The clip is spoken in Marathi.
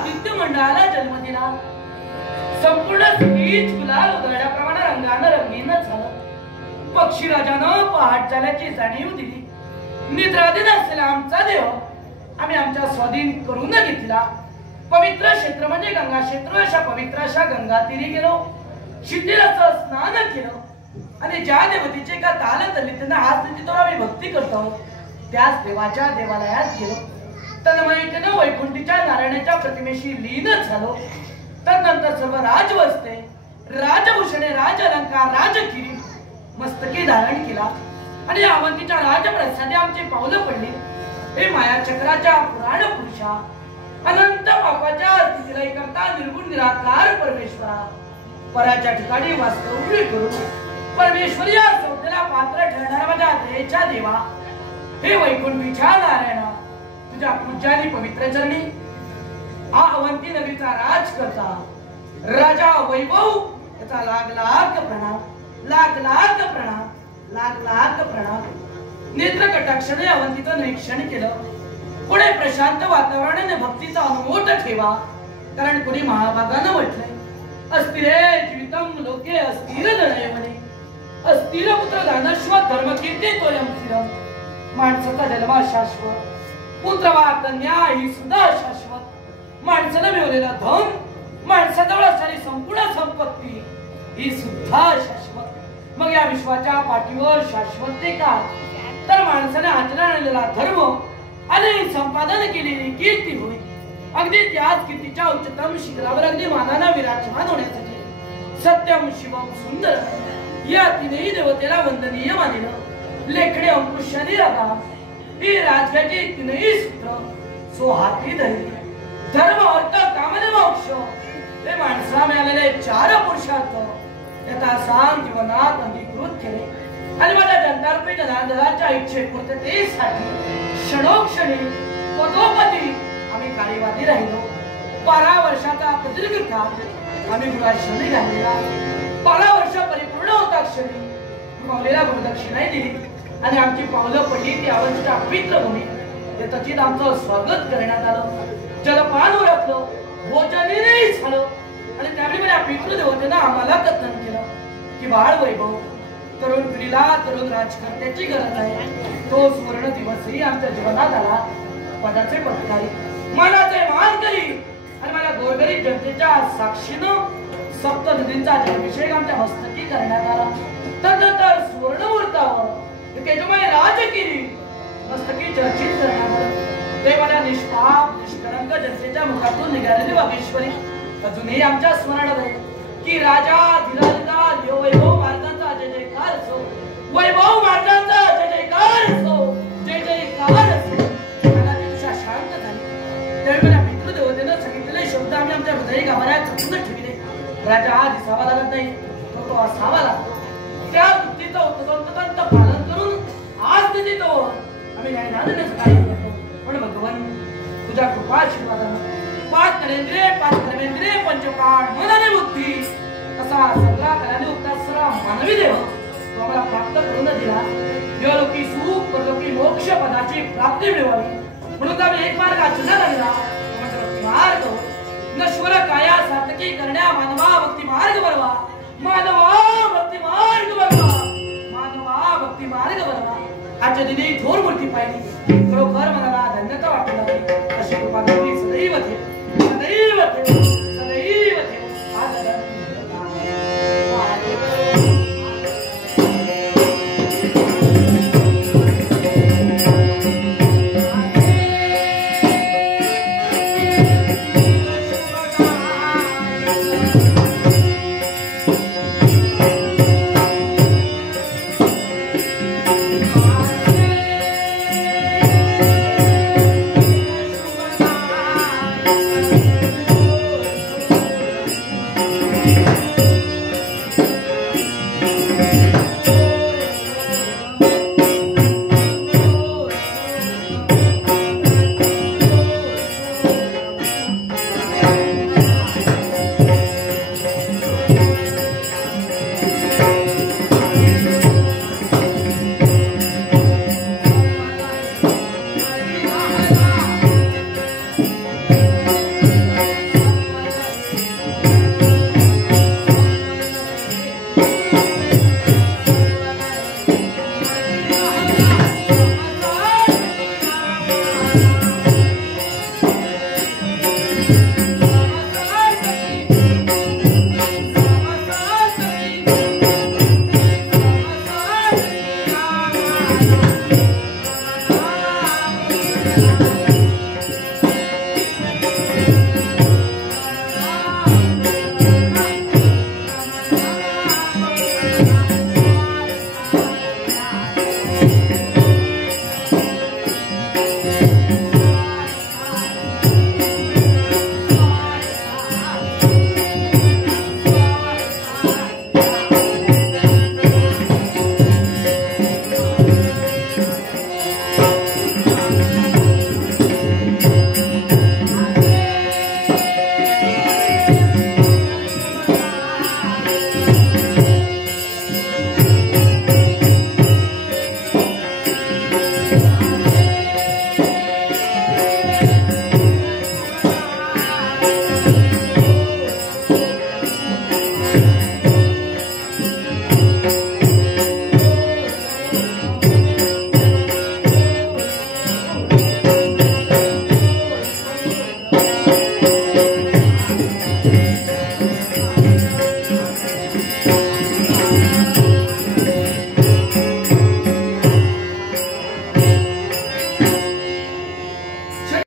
आदित्य मंडळाला जन्म दिला. संपूर्ण स्थितीच गुलाल उधळल्याप्रमाणे रंगानं रंगीन झालं. पक्षीराजानं पहाट झाल्याची जाणीव दिली. निद्राधीन असलेला आमचा देह आम्ही आमच्या स्वाधीन करून घेतला. पवित्र क्षेत्र म्हणजे गंगा क्षेत्र. अशा पवित्र अशा गंगा तीरी गेलो. शिथिलाचं स्नान केलं आणि ज्या देवतेचे का ताल तल्ली त्यांना हात तिथं आम्ही भक्ती करतो त्याच देवाच्या देवालयात गेलो. तन्मयतेनं वैकुंठीच्या नारायणाच्या प्रतिमेशी लीन झालो. तदनंतर सर्व राजवस्ते, राजभूषणे, राज अलंकार, राजकिरी मस्तकी धारण केला आणि अवंतीच्या राजप्रसादी आमची पावलं पडली. हे मायाचक्राच्या पुराण पुरुषा, अनंत पापाच्या स्थितीला करता निर्गुण निराकार परमेश्वरा, पराच्या ठिकाणी वास्तव्य करून परमेश्वरी या संस्थेला पात्र ठरणारा माझ्या दयेच्या देवा, हे वैकुंठीच्या नारायणा, तुझ्या पूज्य आणि पवित्र चरणी हा अवंती नगरीचा राज करता राजा वैभव त्याचा लाख लाख प्रणाम, लाख लाख प्रणाम, लाख लाख प्रणाम. नेत्र कटाक्षाने अवंतीचं निरीक्षण केलं. पुढे प्रशांत वातावरणाने भक्तीचा अनुभव ठेवा, कारण कोणी महाभागानं म्हटलंय अस्थिरे जीवितम लोके अस्थिर जणय म्हणे. अस्थिर पुत्र धनश्व धर्मकीर्ती तोयम स्थिरम. माणसाचा जन्म शाश्वत, पुत्र वा कन्या ही सुद्धा शाश्वत. माणसानं मिळवलेला धन, माणसाजवळ असणारी संपूर्ण संपत्ती ही सुद्धा शाश्वत. मग या विश्वाच्या पाठीवर शाश्वतते का? तर माणसाने आचरण आणलेला धर्म आणि संपादन केलेली कीर्ती होय. अगदी त्याच कीर्तीच्या उच्चतम शिखरावर अगदी मानानं विराजमान होण्यासाठी सत्यम शिवम सुंदर या तीनही देवतेला वंदनीय मानिलं. लेखणे अंकुशाने रागा ही राजगाची तीनही सूत्र सो हाती धरली. धर्म, अर्थ, काम आणि मोक्ष हे माणसाला मिळालेले चार पुरुषार्थ त्याचा सांग जीवनात अंगीकृत केले आणि माझ्या जनतारूपी जनार्दनाच्या इच्छेपूर्ततेसाठी क्षणोक्षणी पदोपदी आम्ही कार्यवादी राहिलो. 12 वर्षाचा प्रदीर्घ काळ आम्ही गृहाश्रमी घाललेला. 12 वर्ष परिपूर्ण होता क्षणी पावलेला गुरुदक्षिणाही दिली आणि आमची पावलं पडली ती अवंतीच्या पवित्र भूमी. त्याची आमचं स्वागत करण्यात आलं. जलपान ओळखलं, भोजनही झालं आणि त्यावेळी माझ्या पितृदेवतेनं आम्हाला कथन केलं की बाळ वैभव, तरुण पिढीला तरुण राजकर्त्याची गरज आहे. तो सुवर्ण दिवसही आमच्या जीवनात आला. पदाचे पत्कारी, मानाचे मानकरी आणि माझ्या गोरगरीब जनतेच्या साक्षीनं सप्त नदींचा जलाभिषेक आमच्या मस्तकी करण्यात आला. तदनंतर सुवर्ण मुहूर्तावर तेजोमय राजकिरी मस्तकी चर्चित करण्यात आलं. ते मला निष्पाप निष्कलंक जनतेच्या मुखातून निघालेली वागेश्वरी अजूनही आमच्या स्मरणात आहे की राजा धीराधिराज यो वैभव महाराजांचा जय जयकार असो, वैभव महाराजांचा जय जयकार असो, जय जयकार असो. मला दिवसा शांत झाली. त्यावेळी मला पितृदेवतेनं सांगितलेले शब्द आम्ही आमच्या हृदय गाभाऱ्यात जपून ठेवले. राजा हा दिसावा लागत नाही, तो असावा लागतो. त्या वृत्तीचं उत्तंत पालन करून आज स्थितीत आम्ही न्यायदानाने कार्य करतो. पण भगवान तुझ्या कृपा आशीर्वादाने 5 नरेंद्रिय 5 कर्मेंद्रिय पंचप्राण मन आणि बुद्धी असा सगळा कलाने उत्तासरा मानवी देह तो आम्हाला प्राप्त करून दिला. योलोकी सुख परलोकी मोक्ष पदाची प्राप्ती मिळवावी म्हणून आम्ही एक मार्ग आचरणात आणला. मार्ग नश्वर काया सार्थकी करण्या मानवा भक्ती मार्ग बरवा, मानवा भक्ती मार्ग बरवा, मानवा भक्ती मार्ग बरवा. आजच्या दिनी थोर मूर्ती पाहिली. खरोखर मनाला